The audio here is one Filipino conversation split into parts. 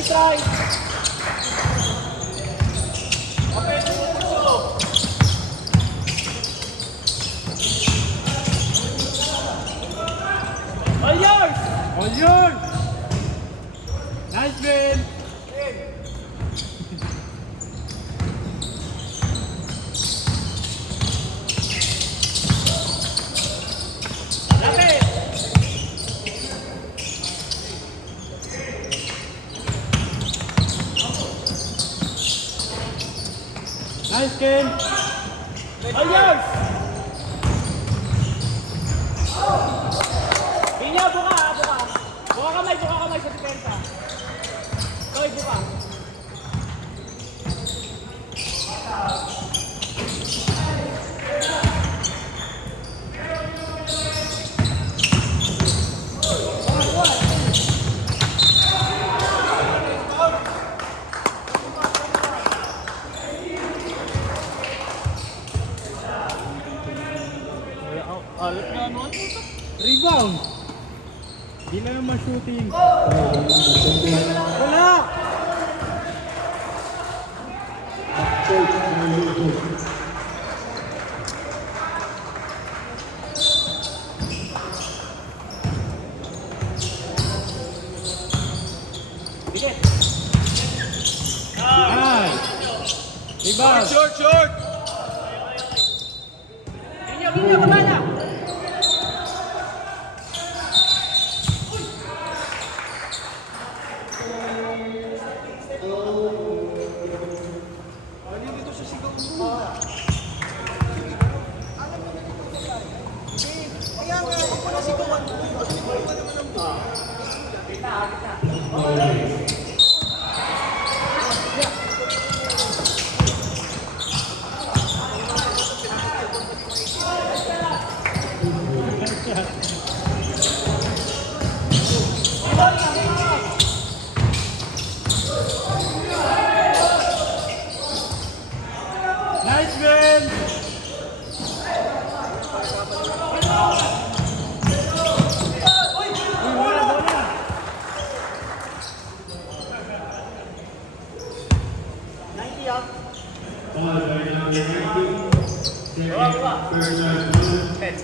Nice try! All yours! All yours! Nice, Ben! Lapit! Nice, Ken! All yours! Pinya, buka ha, buka. Buka kamay sa depensa. Toy, buka. Alit na ano? Rebound! Di na naman shooting. Wala! Bigit! Nice! Rebound! Short! Pinya, baba na! Nice, Ben! Uy, bola! Kapit!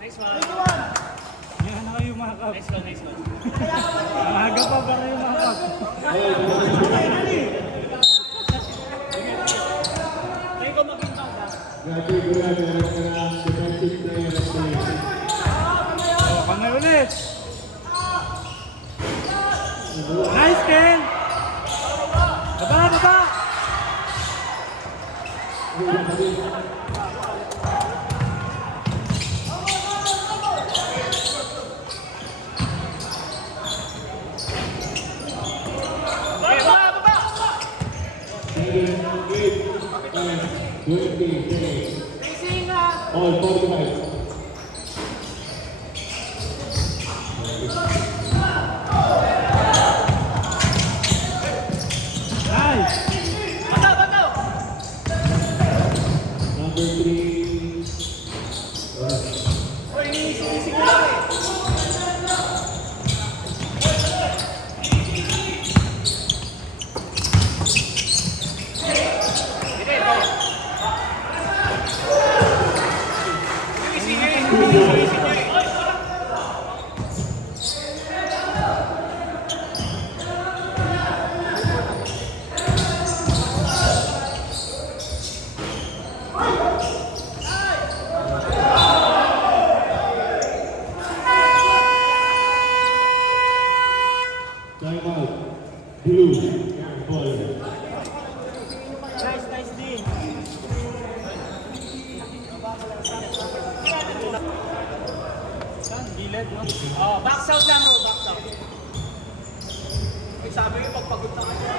Nice one. Yan na kayo makakap. Nice one. Maaga pa ba kayo makakap? Ngayon ko mag-inbound ha. Oh, kamay ulit! Nice, Ken! Baba! Okay, baba! Racing ha! All 45. Nice! Bataw! Number 3. Uy, inisip ko lang eh. Time out. Blue. Ball. Nice din. Gilid, no? Oh, box out lang ho, box out. Ay, sabi ko pagpagod na kayo.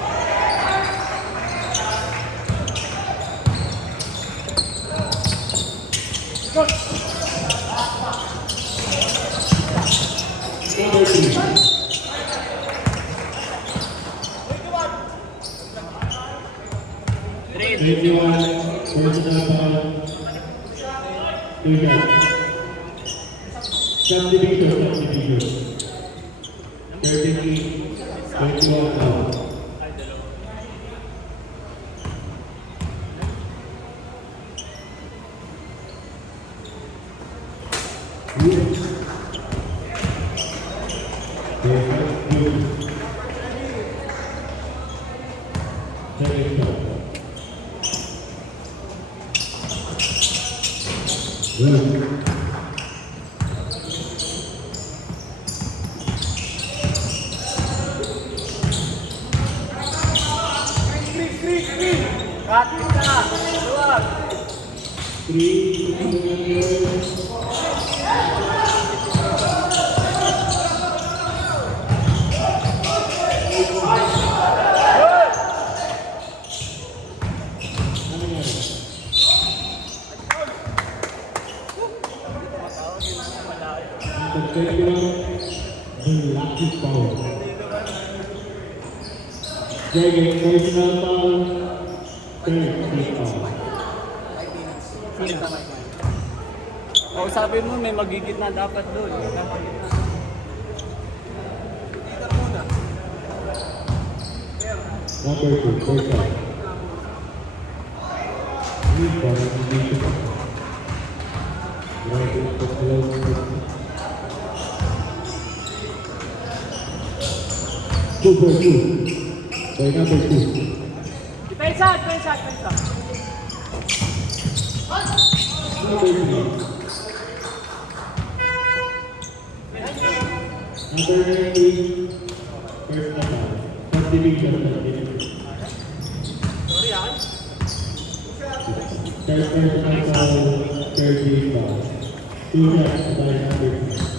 Number 2. 21, personal foul. 2 shots. Subdivision. 33, 21 foul. Cut, isa. Luwag. 3, the lucky foul. Second personal foul. Third team foul. O sabi mo may magigit na dapat doon. Number 2, first shot. Parang hindi siya. Grabe ito close. 2 for 2. By number 2. Depensa, depensa, depensa. Number 3. Number 19. First na foul. Subdivision. Sorry ah. Third personal foul. Third team foul. 2 shots by number 3.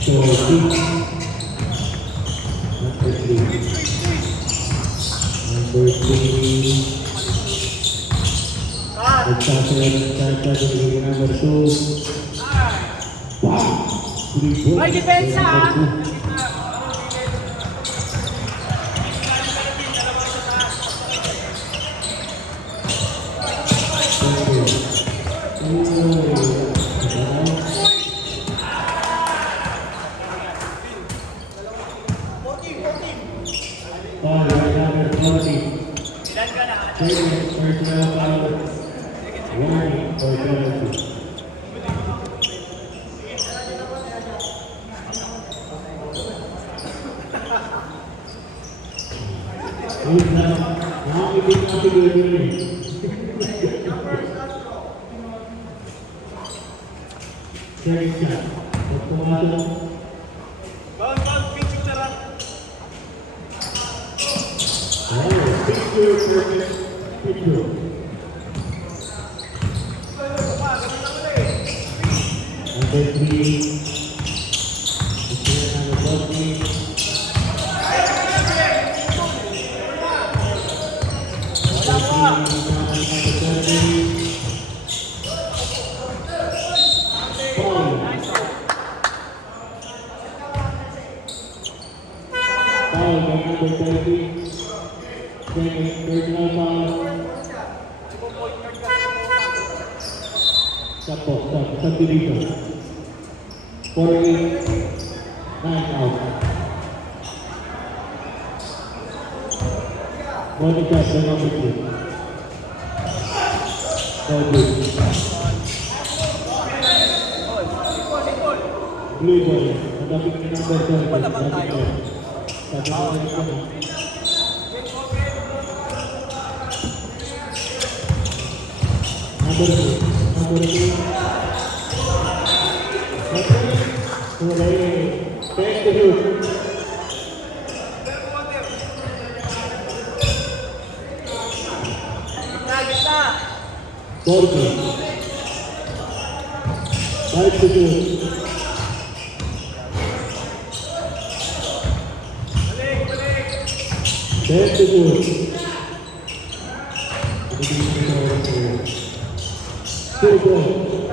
So, 2. Number 3. Number 3. Nagsasayaw number 2. Wow! 3 points. May depensa ah. Foul by number 40. Second personal foul. Warning for penalty. Nakakibig na siguro yun eh. Second shot. Pag pumasok. Picture, perfect picture. Number 3. Picture number 40. Foul by number 30. Second personal foul. Subdivision. 48. 9 out. Body shot by number 2. Foul blue. Blue ball. Nadapit ni number 12. Sabi ko na. Number 2. Number 2. Thank you. Jorge. 5 to 2. 10 to 2. Two goal.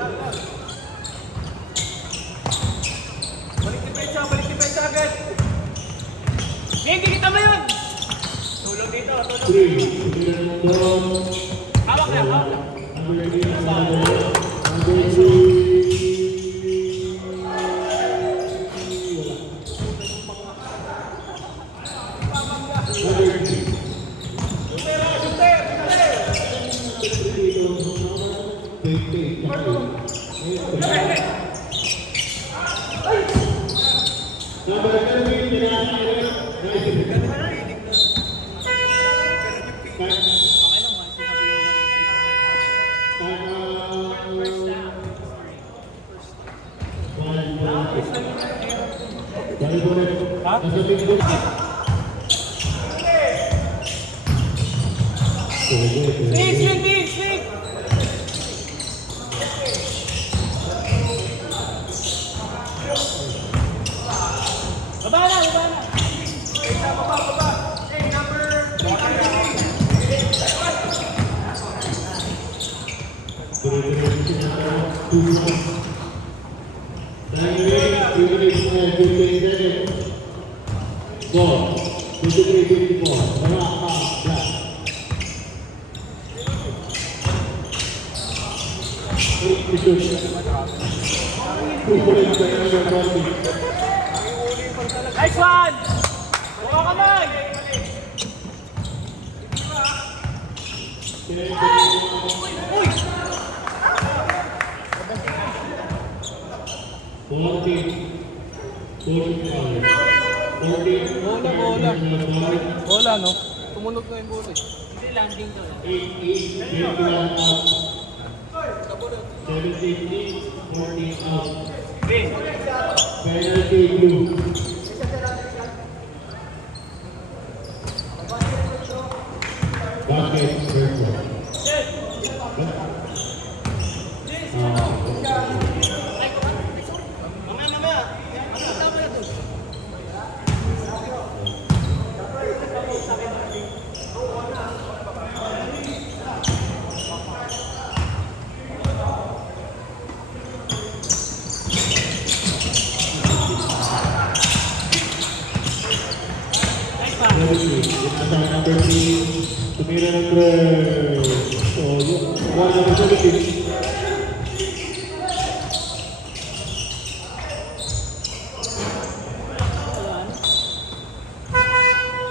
Balik depensa agad. Hindi kita mo yun. Tulong dito, tulong. 3. Hawak lang, hawak lang. Number 3. Swing! Baba na. Baba. Hey, number 3. Nice one! Buka kamay! Uy! 14. Bola, no? Tumunod na yung bola. Hindi landing to. 14 out. Win! Penalty blue. Bucket circle. Number 3, tumira number 17.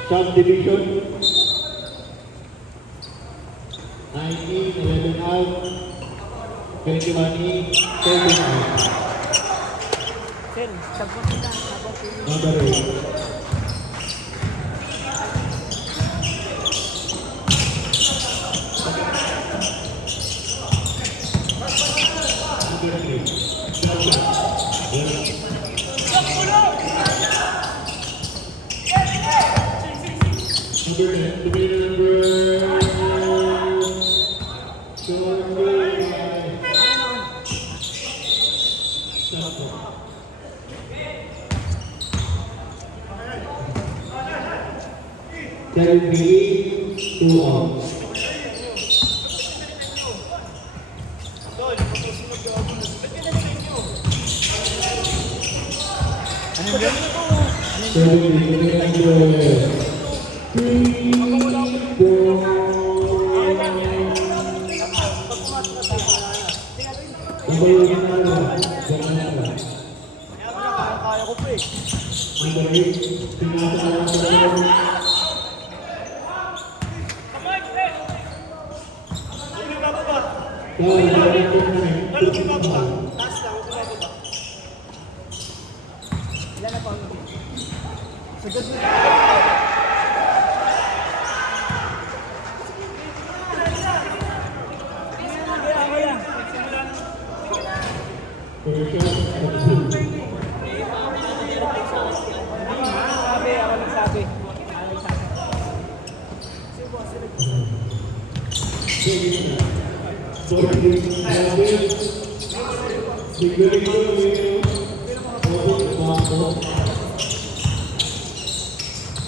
Subdivision 19, 11 out, 21 in, 13 out. Sen, sabot kita. Number 8. Then we 2 out.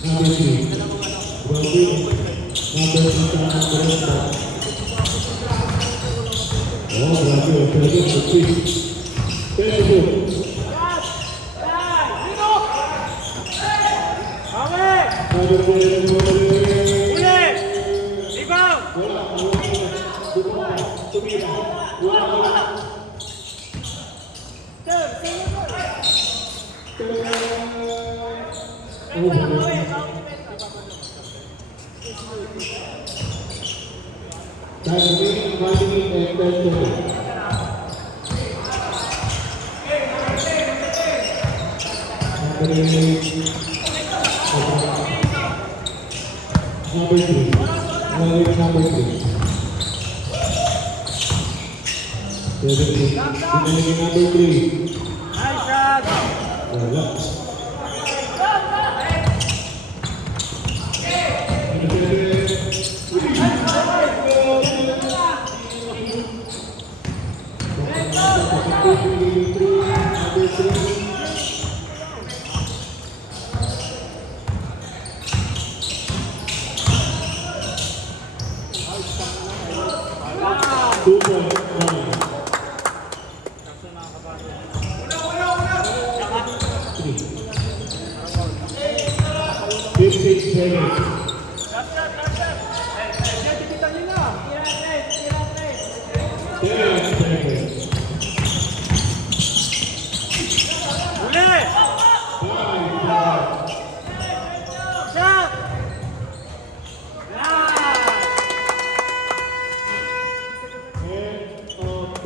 Number 3, number 6. Oh, grabe. Talagang mag-fish. 22. Number 10. Ulit! Ikaw! Wala. Tumira. Wala. Sir, sino mo? Time remaining 1 minute and 10 seconds. Number 3. Number 3. 17. Remaining number 3. Nice shot! Wala. Two point. 15 seconds.